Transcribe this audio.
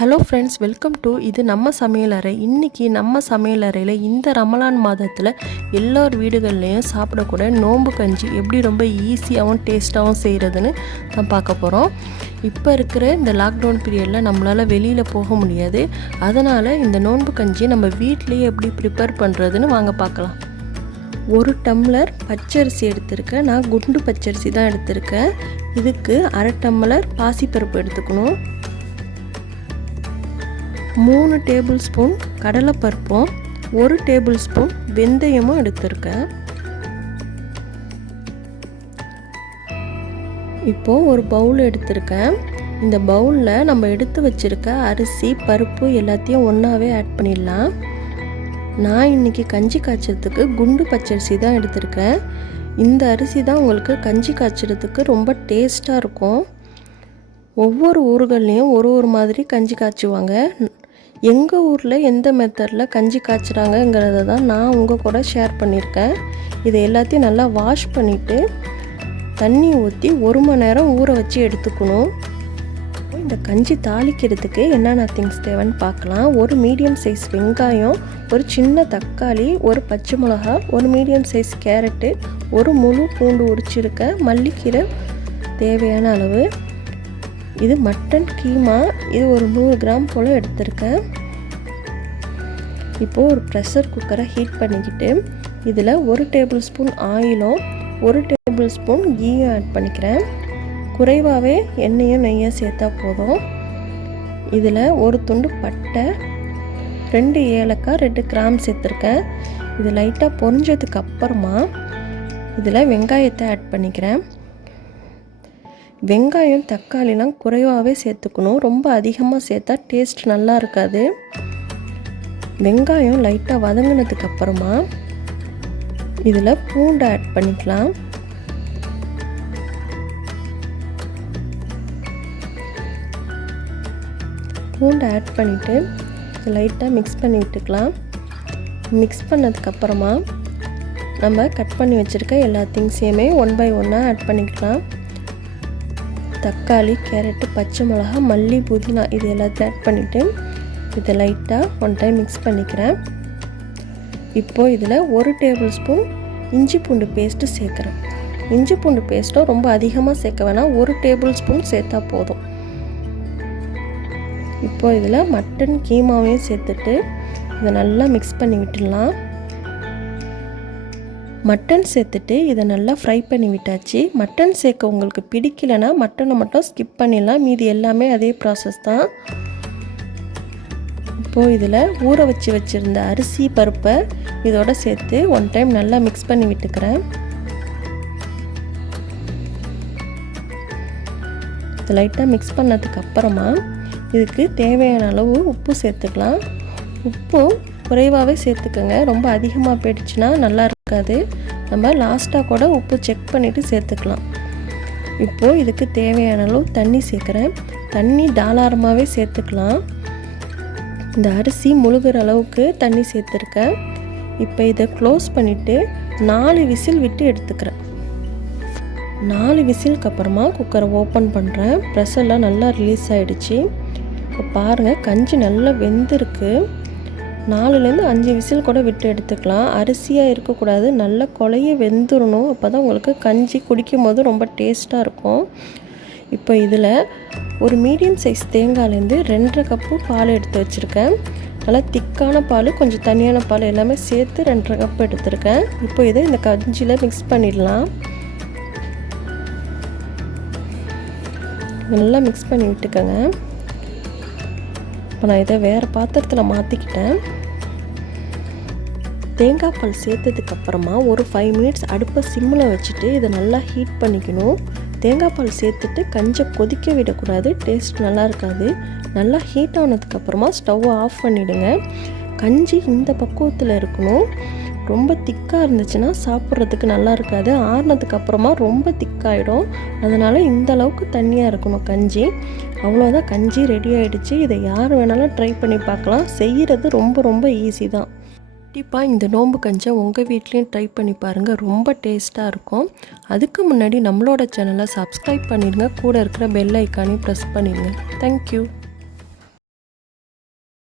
Hello friends, welcome to இது நம்ம சமையலறை. இன்றைக்கி நம்ம சமையலறையில் இந்த ரமலான் மாதத்தில் எல்லார் வீடுகள்லேயும் சாப்பிடக்கூட நோன்பு கஞ்சி எப்படி ரொம்ப ஈஸியாகவும் டேஸ்ட்டாகவும் செய்கிறதுன்னு தான் பார்க்க போகிறோம். இப்போ இருக்கிற இந்த லாக்டவுன் பீரியடில் நம்மளால் வெளியில் போக முடியாது. அதனால் இந்த நோன்பு கஞ்சி நம்ம வீட்டிலேயே எப்படி ப்ரிப்பேர் பண்ணுறதுன்னு வாங்க பார்க்கலாம். 1 டம்ளர் பச்சரிசி எடுத்திருக்கேன். நான் குண்டு பச்சரிசி தான் எடுத்திருக்கேன். இதுக்கு 1/2 டம்ளர் பாசிப்பருப்பு எடுத்துக்கணும். 3 டேபிள் ஸ்பூன் கடலைப்பருப்பும் 1 டேபிள் ஸ்பூன் வெந்தயமும் எடுத்திருக்கேன். இப்போது ஒரு பவுல் எடுத்திருக்கேன். இந்த பவுலில் நம்ம எடுத்து வச்சுருக்க அரிசி பருப்பு எல்லாத்தையும் ஒன்றாவே ஆட் பண்ணிடலாம். நான் இன்றைக்கி கஞ்சி காய்ச்சறதுக்கு குண்டு பச்சரிசி தான் எடுத்திருக்கேன். இந்த அரிசி தான் உங்களுக்கு கஞ்சி காய்ச்சறதுக்கு ரொம்ப டேஸ்ட்டாக இருக்கும். ஒவ்வொரு ஊர்கள்லேயும் ஒரு மாதிரி கஞ்சி காய்ச்சுவாங்க. எங்கள் ஊரில் எந்த மெத்தடில் கஞ்சி காய்ச்சுறாங்கங்கிறத தான் நான் உங்கள் கூட ஷேர் பண்ணியிருக்கேன். இதை எல்லாத்தையும் நல்லா வாஷ் பண்ணிவிட்டு தண்ணி ஊற்றி 1 மணி நேரம் ஊற வச்சு எடுத்துக்கணும். இந்த கஞ்சி தாளிக்கிறதுக்கு என்னென்ன திங்ஸ் தேவைன்னு பார்க்கலாம். ஒரு மீடியம் சைஸ் வெங்காயம், ஒரு சின்ன தக்காளி, ஒரு பச்சை மிளகா, ஒரு மீடியம் சைஸ் கேரட்டு, ஒரு முழு பூண்டு உரிச்சிருக்க, மல்லிக்கீரை தேவையான அளவு. இது மட்டன் கீமா, இது ஒரு 100 கிராம் போல் எடுத்திருக்கேன். இப்போது ஒரு ப்ரெஷர் குக்கரை ஹீட் பண்ணிக்கிட்டு இதில் 1 டேபிள் ஸ்பூன் ஆயிலும் 1 டேபிள் ஸ்பூன் கீயும் ஆட் பண்ணிக்கிறேன். குறைவாகவே எண்ணெயும் நெய்யும் சேர்த்தா போதும். இதில் ஒரு துண்டு பட்டை, 2 ஏலக்காய், 2 கிராம் சேர்த்துருக்கேன். இது லைட்டாக பொரிஞ்சதுக்கு அப்புறமா இதில் வெங்காயத்தை ஆட் பண்ணிக்கிறேன். வெங்காயம் தக்காளிலாம் குறைவாகவே சேர்த்துக்கணும். ரொம்ப அதிகமாக சேர்த்தா டேஸ்ட் நல்லா இருக்காது. வெங்காயம் லைட்டாக வதங்கினதுக்கு அப்புறமா இதில் பூண்டை ஆட் பண்ணிக்கலாம். பூண்டை ஆட் பண்ணிவிட்டு லைட்டாக மிக்ஸ் பண்ணி விட்டுக்கலாம். மிக்ஸ் பண்ணதுக்கப்புறமா நம்ம கட் பண்ணி வச்சுருக்க எல்லா திங்ஸையுமே 1 பை 1 ஆட் பண்ணிக்கலாம். தக்காளி, கேரட்டு, பச்சை மிளகா, மல்லி, புதினா இது எல்லாத்தையும் ஆட் பண்ணிவிட்டு இதை லைட்டாக 1 டைம் மிக்ஸ் பண்ணிக்கிறேன். இப்போது இதில் 1 டேபிள் ஸ்பூன் இஞ்சி பூண்டு பேஸ்ட்டு சேர்க்குறேன். இஞ்சி பூண்டு பேஸ்ட்டும் ரொம்ப அதிகமாக சேர்க்க வேணாம், 1 டேபிள் ஸ்பூன் சேர்த்தா போதும். இப்போது இதில் மட்டன் கீமாவையும் சேர்த்துட்டு இதை நல்லா மிக்ஸ் பண்ணி விட்டுடலாம். மட்டன் சேர்த்துட்டு இதை நல்லா ஃப்ரை பண்ணி விட்டாச்சு. மட்டன் சேர்க்க உங்களுக்கு பிடிக்கலைன்னா மட்டனை மட்டும் ஸ்கிப் பண்ணிடலாம். மீதி எல்லாமே அதே ப்ராசஸ் தான். இப்போது இதில் ஊற வச்சுருந்த அரிசி பருப்பை இதோட சேர்த்து 1 டைம் நல்லா மிக்ஸ் பண்ணி விட்டுக்கிறேன். இது லைட்டாக மிக்ஸ் பண்ணதுக்கு அப்புறமா இதுக்கு தேவையான அளவு உப்பு சேர்த்துக்கலாம். உப்பு குறைவாகவே சேர்த்துக்கோங்க, ரொம்ப அதிகமாக போயிடுச்சுன்னா நல்லா இருக்காது. நம்ம லாஸ்ட்டாக கூட உப்பு செக் பண்ணிவிட்டு சேர்த்துக்கலாம். இப்போது இதுக்கு தேவையான அளவு தண்ணி சேர்க்குறேன். தண்ணி தாராளமாகவே சேர்த்துக்கலாம். இந்த அரிசி முழுகிற அளவுக்கு தண்ணி சேர்த்துருக்கேன். இப்போ இதை க்ளோஸ் பண்ணிவிட்டு 4 விசில் விட்டு எடுத்துக்கிறேன். 4 விசிலுக்கு அப்புறமா குக்கரை ஓப்பன் பண்ணுறேன். ப்ரெஷர்லாம் நல்லா ரிலீஸ் ஆகிடுச்சு. இப்போ பாருங்கள், கஞ்சி நல்லா வெந்திருக்கு. 4லேருந்து 5 விசில் கூட விட்டு எடுத்துக்கலாம். அரிசியாக இருக்கக்கூடாது, நல்லா குழைய வெந்துடணும். அப்போ தான் உங்களுக்கு கஞ்சி குடிக்கும் போது ரொம்ப டேஸ்ட்டாக இருக்கும். இப்போ இதில் ஒரு மீடியம் சைஸ் தேங்காய்லேருந்து 2.5 கப்பு பால் எடுத்து வச்சுருக்கேன். நல்லா திக்கான பால், கொஞ்சம் தனியான பால் எல்லாமே சேர்த்து 2.5 கப்பு எடுத்துருக்கேன். இப்போ இதை இந்த கஞ்சியில் மிக்ஸ் பண்ணிடலாம். நல்லா மிக்ஸ் பண்ணி விட்டுக்கோங்க. இப்போ நான் இதை வேறு பாத்திரத்தில் மாற்றிக்கிட்டேன். தேங்காய் பால் சேர்த்ததுக்கப்புறமா ஒரு 5 மினிட்ஸ் அடுப்பை சிம்மில் வச்சுட்டு இதை நல்லா ஹீட் பண்ணிக்கணும். தேங்காய் பால் சேர்த்துட்டு கஞ்சை கொதிக்க விடக்கூடாது, டேஸ்ட் நல்லா இருக்காது. நல்லா ஹீட் ஆனதுக்கப்புறமா ஸ்டவ்வை ஆஃப் பண்ணிவிடுங்க. கஞ்சி இந்த பக்குவத்தில் இருக்கணும். ரொம்ப திக்காக இருந்துச்சுன்னா சாப்பிட்றதுக்கு நல்லா இருக்காது. ஆறுனதுக்கப்புறமா ரொம்ப திக்காகிடும். அதனால் இந்த அளவுக்கு தண்ணியாக இருக்கணும் கஞ்சி. அவ்வளோதான், கஞ்சி ரெடி ஆகிடுச்சு. இதை யார் வேணாலும் ட்ரை பண்ணி பார்க்கலாம். செய்கிறது ரொம்ப ஈஸி தான். கண்டிப்பாக இந்த நோன்பு கஞ்சை உங்கள் வீட்லேயும் ட்ரை பண்ணி பாருங்கள், ரொம்ப டேஸ்ட்டாக இருக்கும். அதுக்கு முன்னாடி நம்மளோட சேனலை சப்ஸ்கிரைப் பண்ணிடுங்க, கூட இருக்கிற பெல் ஐக்கானையும் ப்ரெஸ் பண்ணிடுங்க. தேங்க்யூ.